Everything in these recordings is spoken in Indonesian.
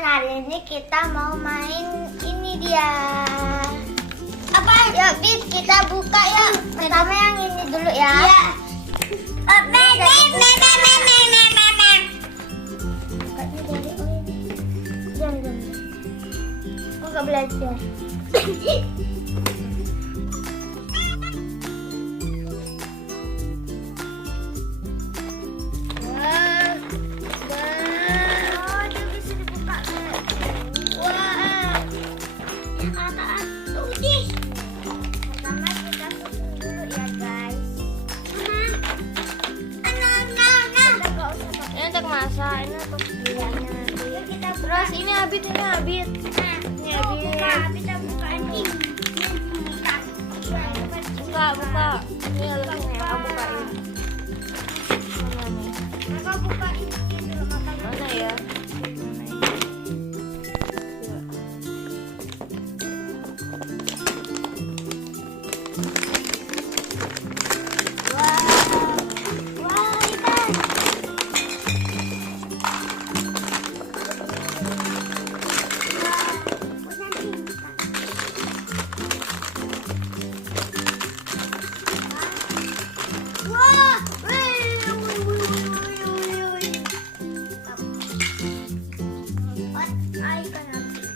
teman-teman, hari ini kita mau main ini dia. Apa? Yuk, Bit, kita buka yuk. Pertama yang ini dulu ya. Iya. Bukanya dari jangan. Oh, nggak belajar. Masa ini untuk beliannya nanti. Terus ini Abid, ini Abid. Ini Abid. Kita buka ini. Buka. Ini langsung ya, aku bukain. Mana nih? Kakak bukain dulu makan. Mana ya?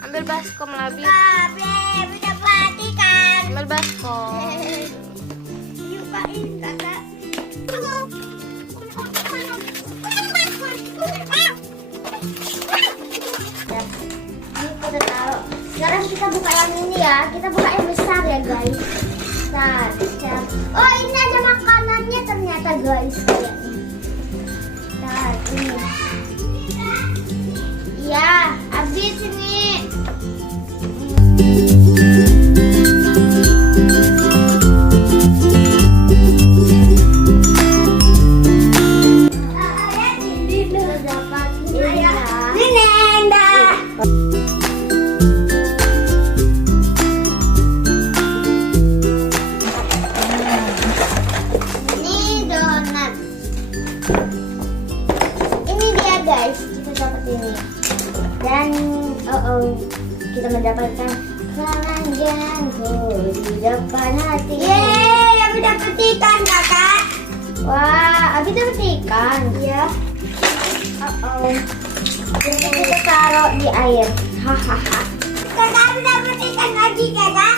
Ambil baskom Labid. Udah perhatikan. Ambil baskom. Bukain kakak. Ini kita taruh. Sekarang kita buka yang ini ya. Kita buka yang besar ya guys. Besar. Oh, ini ada makanannya ternyata guys. Kayaknya. Bentar, ini. Iya, habis ini. Guys, kita dapat ini dan kita mendapatkan keranjangku di depan hati. Yeay, Abi dapat ikan kakak. Wah, Abi dapat ikan. Iya. Ini kita taruh di air. Hahaha. Kakak Abi dapat ikan lagi kakak.